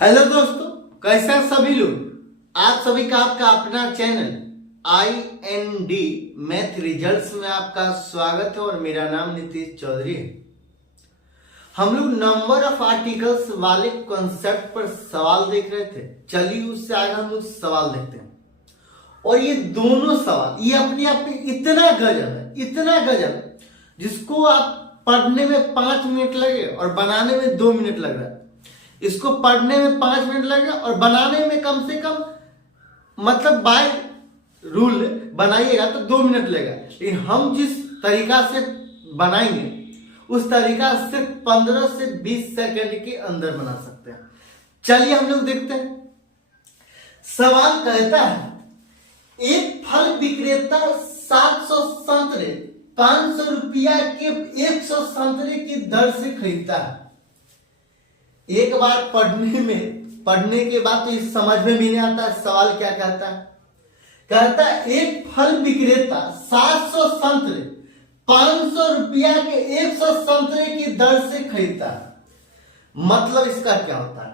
Hello दोस्तों, कैसे हैं सभी लोग। आप सभी का आपका अपना चैनल IND मैथ रिजल्ट्स में आपका स्वागत है और मेरा नाम नीतीश चौधरी है। हम लोग नंबर ऑफ आर्टिकल्स वाले कॉन्सेप्ट पर सवाल देख रहे थे। चलिए उससे आगे हम लोग सवाल देखते हैं। और ये दोनों सवाल ये अपने आप में इतना गजब है जिसको आप पढ़ने में 5 मिनट लगे और बनाने में 2 मिनट लग रहा है। इसको पढ़ने में 5 मिनट लगेगा और बनाने में कम से कम मतलब बाय रूल बनाइएगा तो 2 मिनट लगेगा। लेकिन हम जिस तरीका से बनाएंगे उस तरीका सिर्फ 15 से 20 सेकंड के अंदर बना सकते हैं। चलिए हम लोग देखते हैं। सवाल कहता है एक फल विक्रेता 700 संतरे 500 रुपया के 100 संतरे की दर से खरीदता है। एक बार पढ़ने के बाद तो इस समझ में भी नहीं आता सवाल क्या कहता है एक फल विक्रेता 700 संतरे 500 रुपया के 100 संतरे की दर से खरीदता है। मतलब इसका क्या होता है?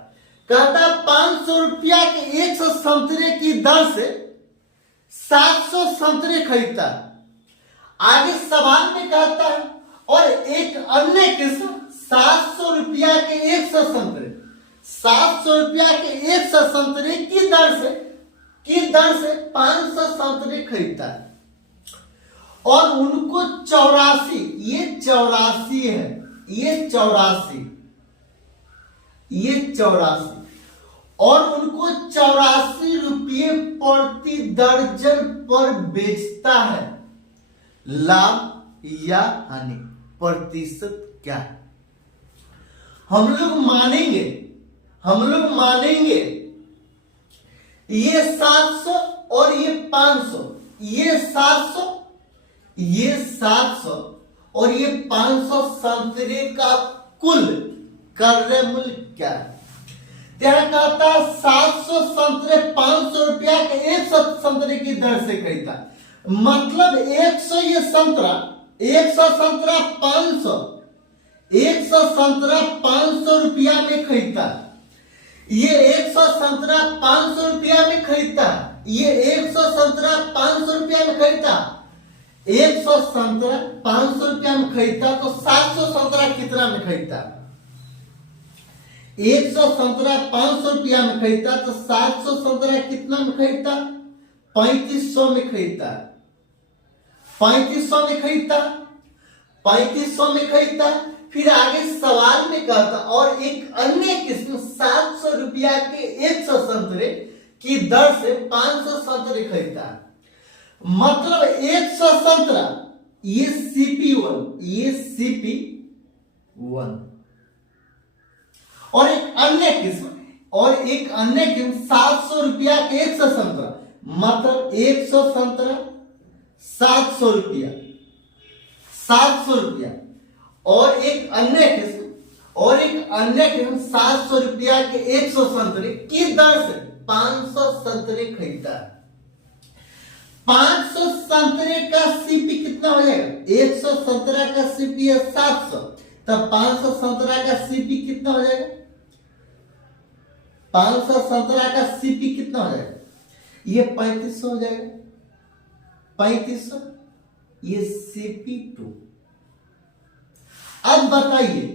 कहता है 500 रुपया के 100 संतरे की दर से 700 संतरे खरीदता है। आगे सवाल में कहता है और एक अन्य किस्म 700 रुपया के 100 संतरे 700 रुपया के 100 संतरे की दर से 500 संतरे खरीदता है और उनको 84 और उनको 84 रुपये प्रति दर्जन पर बेचता है। लाभ या हानि प्रतिशत क्या है? हम लोग मानेंगे ये 700 और ये 500, ये 700 और ये 500 संतरे का कुल क्रय मूल्य क्या है? क्या कहता है 700 संतरे 500 रुपया के 100 संतरे की दर से खरीदता है। मतलब 100 ये संतरा 100 संतरा 500 100 संतरा 500 रुपया में खरीदता है। ये 100 संतरा 500 रुपया में खरीदता है। ये 100 संतरा 500 रुपया में खरीदता 100 संतरा 500 रुपया में खरीदता तो 700 संतरा कितना में खरीदता? 100 संतरा 500 रुपया में खरीदता तो 700 संतरा कितना में खरीदता? 3500 में खरीदता 3500 में खरीदता। फिर आगे सवाल में कहता और एक अन्य किस्म 700 रुपया के 100 संतरे की दर से 500 संतरे खरीदता है। मतलब 100 संतरा ये CP1 और एक अन्य किस्म 700 रुपया के 100 संतरा। मतलब 100 संतरा 700 रुपया और एक अन्य किस्म 700 रुपया के 100 संतरे की दर से 500 संतरे खरीदता है। 500 संतरे का CP कितना हो जाएगा? 100 संतरा का CP है 700, तब 500 संतरा का CP कितना हो जाएगा? 500 संतरा का CP कितना हो जाएगा? ये 3500 हो जाएगा। 3500 ये CP2। अब बताइए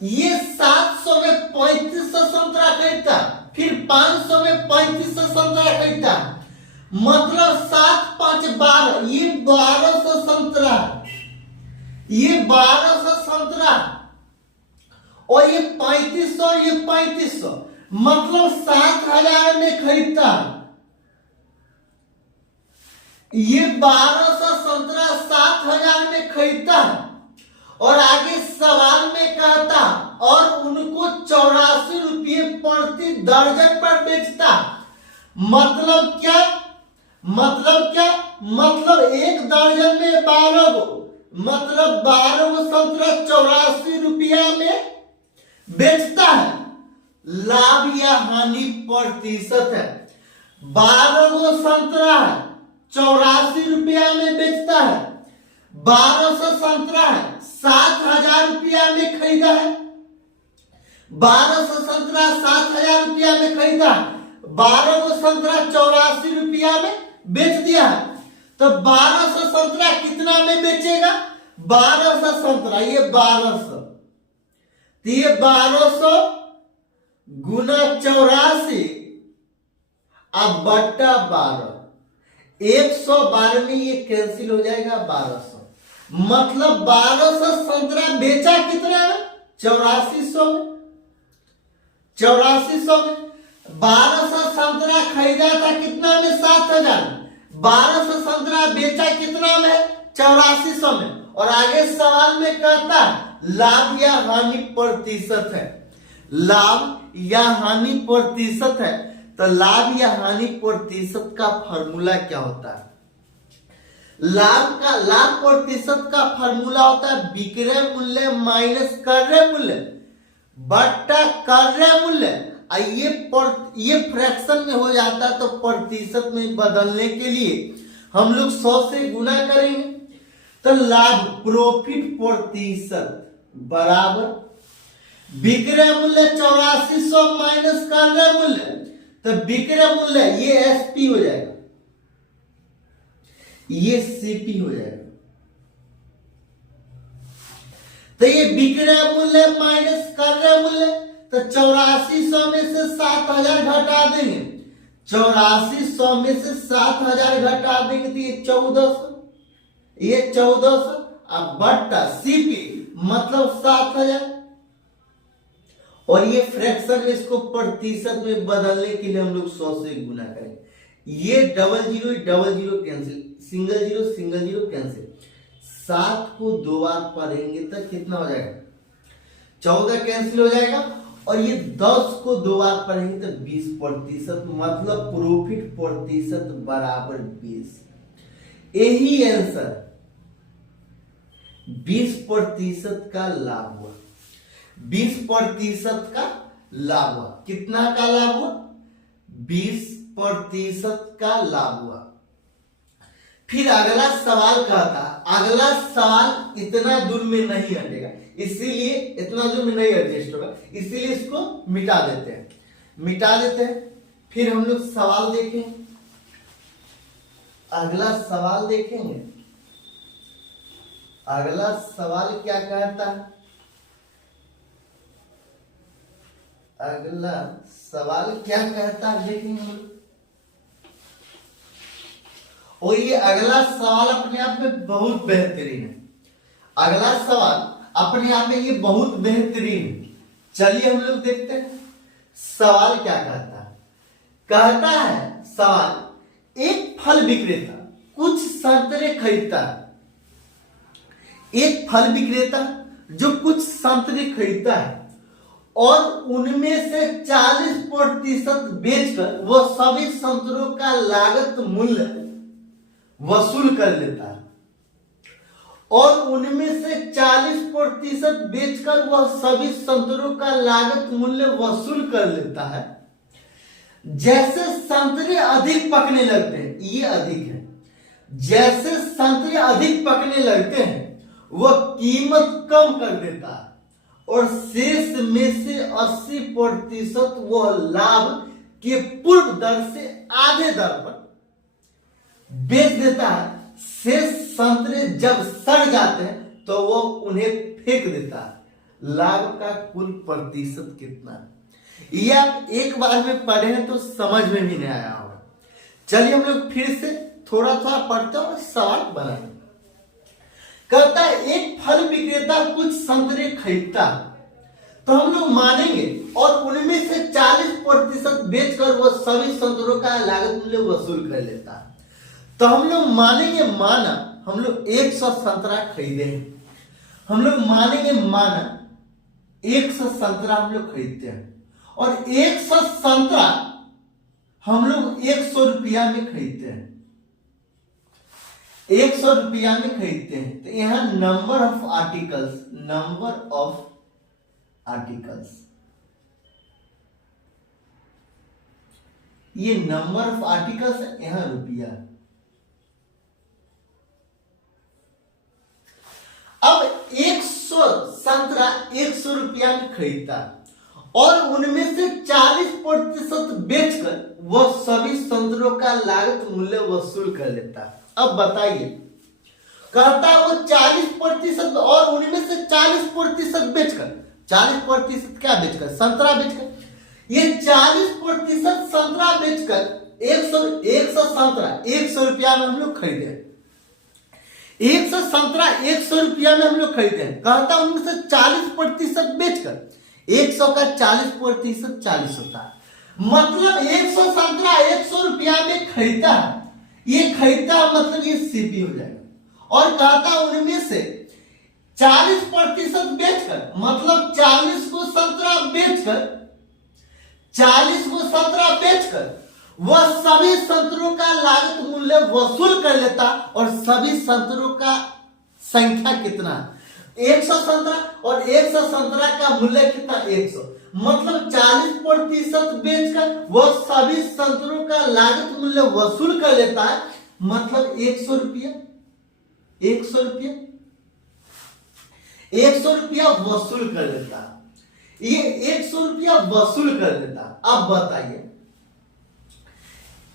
ये 700 में 3500 संतरा खरीदता, फिर 500 में 3500 संतरा खरीदता। मतलब 7 5 12 ये 1200 संतरा, ये 1200 संतरा और ये 3500 ये 3500 मतलब 7000 में खरीदता। ये 1200 संतरा 7000 में खरीदता है और आगे सवाल में कहता और उनको 84 रुपये प्रति दर्जन पर बेचता। मतलब क्या? मतलब एक दर्जन में 12 गो, मतलब 12 गो संतरा 84 रुपया में बेचता है। लाभ या हानि प्रतिशत है। 12 गो संतरा है 84 रुपया में बेचता है। 1200 संतरा है 7000 रुपया में खरीदा है। 1200 संतरा 7,000 रुपया में खरीदा, 12 को संतरा 84 रुपया में बेच दिया है। तो 1200 संतरा कितना में बेचेगा? 1200 संतरा, ये 1200, तो ये 1200 गुना 84 अब बट्टा 12, 112 में ये कैंसिल हो जाएगा 1200, मतलब 1200 संतरा बेचा कितना में? 8400 में। 8400 में 1200 संतरा खरीदा था कितना में? 7,000। 1200 संतरा बेचा कितना में? 8400 में। और आगे सवाल में कहता लाभ या हानि प्रतिशत है, लाभ या हानि प्रतिशत है। तो लाभ या हानि प्रतिशत का फॉर्मूला क्या होता है? लाभ प्रतिशत का फॉर्मूला होता है विक्रय मूल्य माइनस क्रय मूल्य बट्टा क्रय मूल्य। ये फ्रैक्शन में हो जाता है तो प्रतिशत में बदलने के लिए हम लोग 100 से गुना करेंगे। तो लाभ प्रॉफिट प्रतिशत बराबर विक्रय मूल्य 8400 माइनस क्रय मूल्य, तो विक्रय मूल्य ये एसपी हो जाएगा, ये सीपी हो जाएगा। तो ये विक्रय मूल्य माइनस क्रय मूल्य, तो 8400 में से 7000 घटा देंगे, 8400 में से 7000 घटा देंगे तो ये 1400, ये 1400 अब बट्टा सीपी मतलब 7000। और ये फ्रैक्शन इसको प्रतिशत में बदलने के लिए हम लोग 100 से गुना करेंगे। ये double zero cancel, single zero cancel, 7 को 2 बार पढ़ेंगे तो कितना हो जाएगा? 14 कैंसिल हो जाएगा। और ये 10 को 2 बार पढ़ेंगे तो 20%, मतलब प्रॉफिट प्रतिशत बराबर 20। यही आंसर 20% का लाभ हुआ, 20% का लाभ हुआ। कितना का लाभ हुआ? 20% का लाभ हुआ। फिर अगला सवाल कहता, अगला सवाल इतना दूर में नहीं हटेगा, इसीलिए इतना दूर में नहीं एडजस्ट होगा, इसीलिए इसको मिटा देते हैं। फिर हम लोग सवाल देखें, अगला सवाल देखेंगे। अगला सवाल क्या कहता है? अगला सवाल क्या कहता है देखेंगे हम लोग। और ये अगला सवाल अपने आप में बहुत बेहतरीन है। अगला सवाल अपने आप में ये बहुत बेहतरीन है। चलिए हम लोग देखते हैं सवाल क्या कहता है। कहता है सवाल, एक फल विक्रेता कुछ संतरे खरीदता है। एक फल विक्रेता जो कुछ संतरे खरीदता है और उनमें से 40% बेचकर वह सभी संतरों का लागत मूल्य वसूल कर लेता है। और उनमें से 40% बेचकर वह सभी संतरों का लागत मूल्य वसूल कर लेता है। जैसे संतरे अधिक पकने लगते हैं, ये अधिक है, जैसे संतरे अधिक पकने लगते हैं वह कीमत कम कर देता है और शेष में से 80% वह लाभ के पूर्व दर से आधे दर पर बेच देता है। शेष संतरे जब सड़ जाते हैं तो वो उन्हें फेंक देता है। लाभ का कुल प्रतिशत कितना है? ये आप एक बार में पढ़े हैं तो समझ में भी नहीं आया होगा। चलिए हम लोग फिर से थोड़ा थोड़ा पढ़ते हैं और सवाल बनाएंगे। कहता है एक फल विक्रेता कुछ संतरे खरीदता है तो हम लोग मानेंगे और उनमें से 40% बेचकर वो सभी संतरों का लागत मूल्य वसूल कर लेता है। तो हम लोग मानेंगे, माना हम लोग 100 संतरा खरीदेंगे, हम लोग मानेंगे माना 100 संतरा हम लोग खरीदते हैं और 100 संतरा हम लोग 100 रुपया में खरीदते हैं, 100 रुपया में खरीदते हैं। तो यहां नंबर ऑफ आर्टिकल्स, ये नंबर ऑफ आर्टिकल्स है, यहां रुपया। अब 100 संतरा 100 रुपया में खरीदता और उनमें से 40% बेचकर वह सभी संतरों का लागत मूल्य वसूल कर लेता है। अब बताइए, कहता है वो 40% और उनमें से 40% बेचकर, 40% क्या बेचकर? संतरा बेचकर। ये 40% संतरा बेचकर 100 संतरा 100 रुपया में हम लोग खरीदे, 100 संतरा 100 रुपया में हम लोग खरीदे। कहता है उनमें से 40% बेचकर 100 का 40% 40 होता है। मतलब 100 संतरा 100 रुपया में खरीदता है, ये खरीदता मतलब ये सीपी हो जाएगा। और कहता उनमें से 40% बेचकर, मतलब 40 को संतरा बेचकर वह सभी संतरों का लागत मूल्य वसूल कर लेता। और सभी संतरों का संख्या कितना है? 100 संतरा, और 100 संतरा का मूल्य कितना? 100। मतलब 40% बेचकर वह सभी संतरों का लागत मूल्य वसूल कर लेता है। मतलब 100 रुपया 100 रुपया वसूल कर लेता है। ये 100 रुपया वसूल कर लेता है। अब बताइए,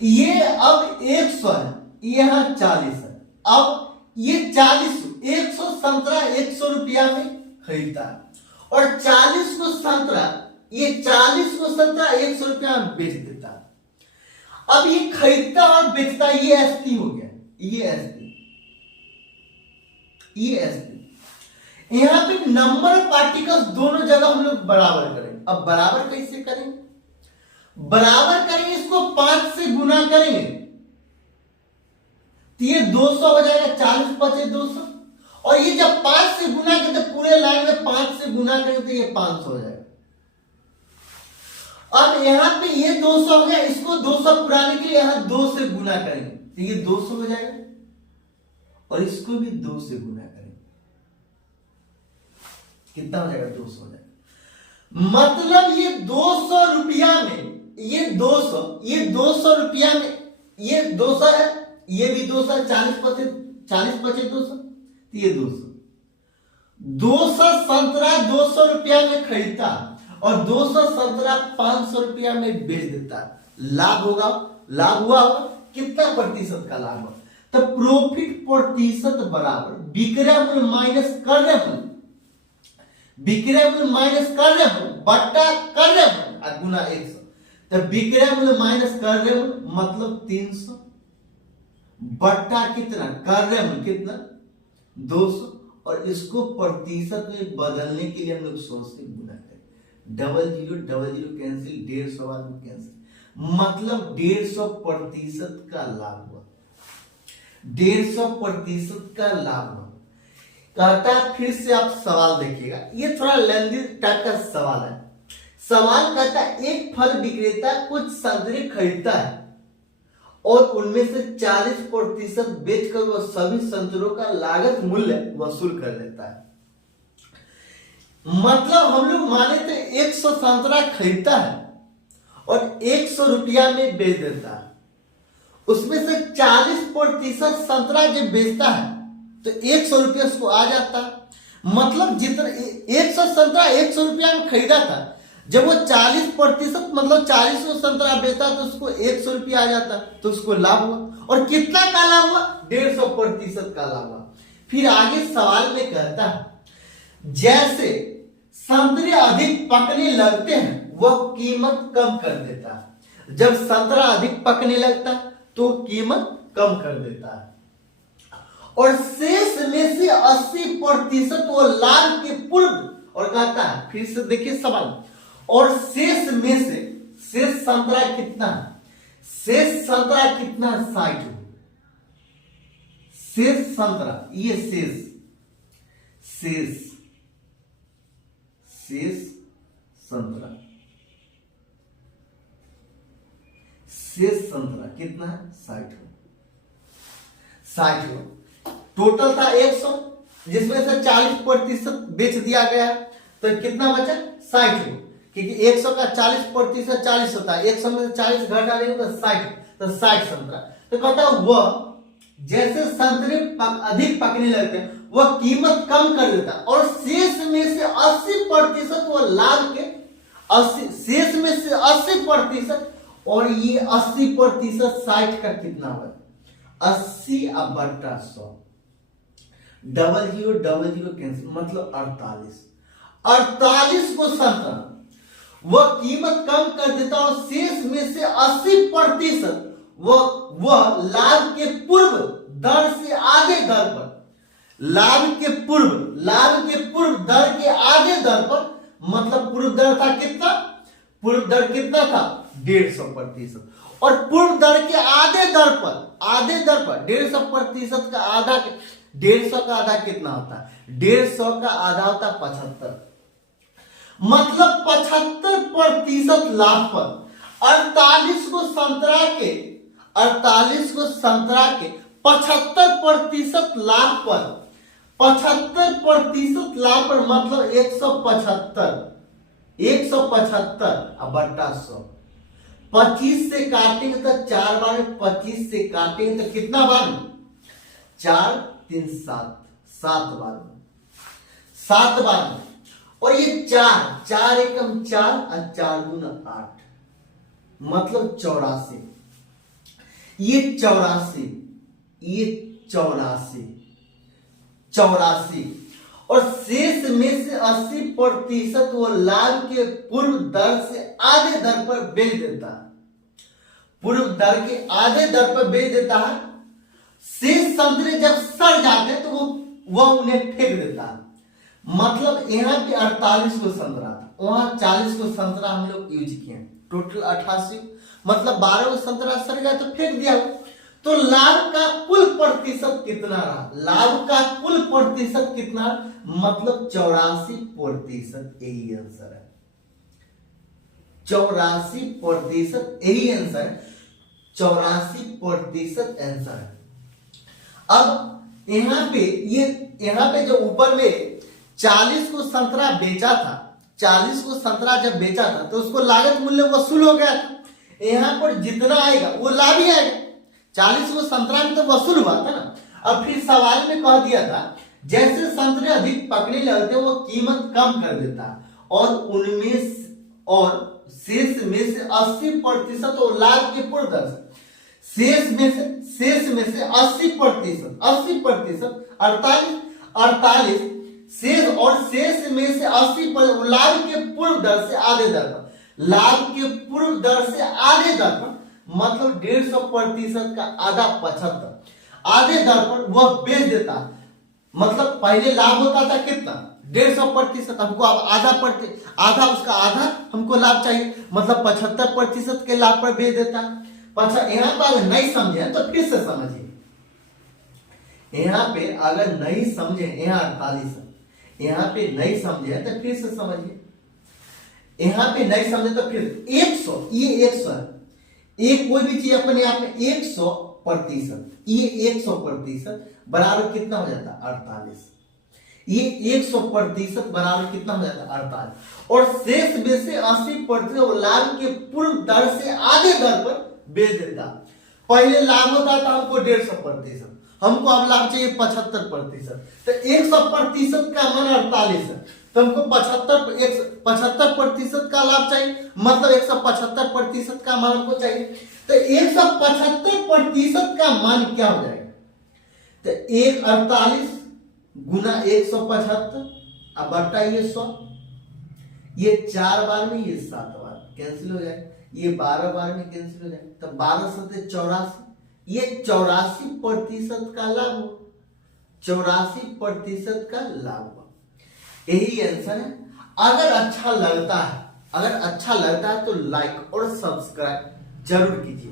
ये अब 100 है, यहां 40 है। अब ये 100 संतरा 100 रुपया में खरीदता है और 40 को संतरा 100 रुपया में बेच देता है। अब ये खरीदता और बेचता, ये एसपी हो गया, ये एसपी। यहां पे नंबर पार्टिकल्स दोनों जगह हम लोग बराबर करेंगे। अब बराबर कैसे करेंगे? बराबर करेंगे, इसको 5 से गुना करेंगे तो ये 200 हो जाएगा। 40 बचे 200, और ये जब 5 से गुना करें तो पूरे लाइन में 5 से गुना करेंगे तो ये 500 हो जाएगा। अब यहां पे ये 200 हो गया, इसको 200 पुराने के लिए यहां 2 से गुना करेंगे तो ये 200 हो जाएगा, और इसको भी 2 से गुना करेंगे, कितना हो जाएगा? 200 हो जाएगा। मतलब ये 200 रुपया में, ये 200 रुपया में, ये 200 है, ये भी 200, 40 बचे 200, तो ये 200 संतरा 200 रुपया में खरीदता और 200 संतरा 500 रुपया में बेच देता। लाभ हुआ होगा कितना प्रतिशत का लाभ हुआ? तो प्रॉफिट प्रतिशत बराबर विक्रय मूल्य माइनस क्रय मूल्य, विक्रय मूल्य माइनस क्रय मूल्य बट्टा क्रय मूल्य गुना 100। तो विक्रय मूल्य माइनस क्रय मूल्य मतलब 300 बट्टा कितना? क्रय मूल्य कितना? 200। और इसको प्रतिशत में बदलने के लिए हम लोग 100 से गुना करें। डबल जीरो कैंसिल, 150 कैंसिल, मतलब 150% का लाभ हुआ, 150% का लाभ हुआ। कहता है, फिर से आप सवाल देखिएगा, ये थोड़ा लेंदी टाइप का सवाल है। सवाल कहता है, एक फल विक्रेता कुछ संतरे खरीदता है और उनमें से 40% बेचकर वह सभी संतरों का लागत मूल्य वसूल कर लेता है। मतलब हम लोग माने थे 100 संतरा खरीदता है और 100 रुपया में बेच देता है। उसमें से 40% संतरा जब बेचता है तो 100 रुपया उसको आ जाता है। मतलब जितना 100 संतरा 100 रुपया में खरीदा था, जब वो 40% मतलब 40 संतरा बेचता तो उसको 100 रुपया आ जाता, तो उसको लाभ हुआ। और कितना का लाभ हुआ? 150% का लाभ हुआ। फिर आगे सवाल में कहता है, जैसे संतरे अधिक पकने लगते हैं वह कीमत कम कर देता है। जब संतरा अधिक पकने लगता है तो कीमत कम कर देता है, और शेष में से 80% वो लाभ के पूर्व, और कहता है, फिर से देखिए सवाल, और शेष में से शेष संतरा कितना? शेष संतरा कितना? 60। शेष संतरा, ये शेष संतरा, शेष संतरा कितना है? 60 टोटल था 100, जिसमें से 40% बेच दिया गया, तो कितना बचा? 60। क्योंकि 100 का 40% 40 होता है, 100 में से 40 घटा देंगे तो 60, तो 60 संतरा। तो कहता है वह जैसे संतरे अधिक पकने लगते हैं वह कीमत कम कर देता, और शेष में से 80% वो लाभ के 80, शेष में से 80%, और ये 80% 60 का कितना हुआ? 80/100, डबल जीरो कैंसिल, मतलब 48। 48 को संतरा वह कीमत कम कर देता और शेष में से 80% वह लाभ के पूर्व दर से आधे दर पर, लाभ के पूर्व दर के आधे दर पर, मतलब पूर्व दर था कितना? पूर्व दर कितना था? 150%। और पूर्व दर के आधे दर पर 150% का आधा, 150 का आधा कितना होता है? 150 का आधा होता है 75, मतलब 75% लाभ पर 48 को संतरा के 75% लाभ पर, 75% लाभ पर, मतलब 175/100, 25 से काटेंगे तो 4 बार, 25 से काटेंगे तो कितना बार? 4 3 7, 7 बार, 7 बार। और ये 4 एकम 4 और 4 दूना 8, मतलब 84। ये 84 और शेष में से 80% वो लाभ के पूर्व दर से आधे दर पर बेच देता है, पूर्व दर के आधे दर पर बेच देता है। शेष संतरे जब सड़ जाते हैं तो वह उन्हें फेंक देता है। मतलब यहाँ पे 48 को संतरा था, वहां 40 को संतरा हम लोग यूज किए, टोटल 88, मतलब 12 को संतरा सड़ गया तो फेंक दिया। तो लाभ का कुल प्रतिशत कितना रहा? लाभ का कुल प्रतिशत कितना? मतलब 84%। यही आंसर है, 84%। यही आंसर है, 84% आंसर है। अब यहाँ पे जो ऊपर में 40 को संतरा बेचा था, 40 को संतरा जब बेचा था तो उसको लागत मूल्य वसूल हो गया था। यहाँ पर जितना आएगा वो लाभ ही आएगा। 40 को संतरा में तो वसूल हुआ था ना। अब फिर सवाल में कह दिया था जैसे संतरे अधिक पकने लगते हैं वो कीमत कम कर देता और शेष में से 80% और लाभ के पूर्व दर से, शेष में से 80%, 48 शेष में से 80% लाभ के पूर्व दर से आधे दर पर, लाभ के पूर्व दर से आधे दर पर, मतलब 150% का आधा 75, आधे दर पर वह बेच देता। मतलब पहले लाभ होता था कितना? 150%, हमको अब आधा उसका आधा हमको लाभ चाहिए, मतलब 75% के लाभ पर बेच देता। यहाँ पर अगर नहीं समझे तो फिर से समझिए। यहाँ पे अगर नहीं समझे, यहाँ 48 है, यहाँ पे नहीं समझे तो फिर से समझिए। यहाँ पे नहीं समझे तो फिर 100, ये 100 है, एक कोई भी चीज अपने आप में 100%, ये 100% बराबर कितना हो जाता है? 48। ये 100% बराबर कितना हो जाता है? 48। और शेष में से 80% लाभ के पूर्व दर से आधे दर पर बेच देता। पहले लाभ होता था हमको 150%, हमको अब लाभ चाहिए 75%। तो 100% का मान 48 है, तो हमको 75% का लाभ चाहिए, मतलब 175% का मान हमको चाहिए। तो 175% का मान क्या हो जाएगा? तो 148 गुना 175 अब बटा ये 100, ये 4 बार में, ये 7 बार कैंसिल हो जाएगा, ये 12 बार में कैंसिल हो जाएगा। तो 12 से 84, ये 84% का लाभ हो, 84% का लाभ हुआ। यही आंसर है। अगर अच्छा लगता है तो लाइक और सब्सक्राइब जरूर कीजिए।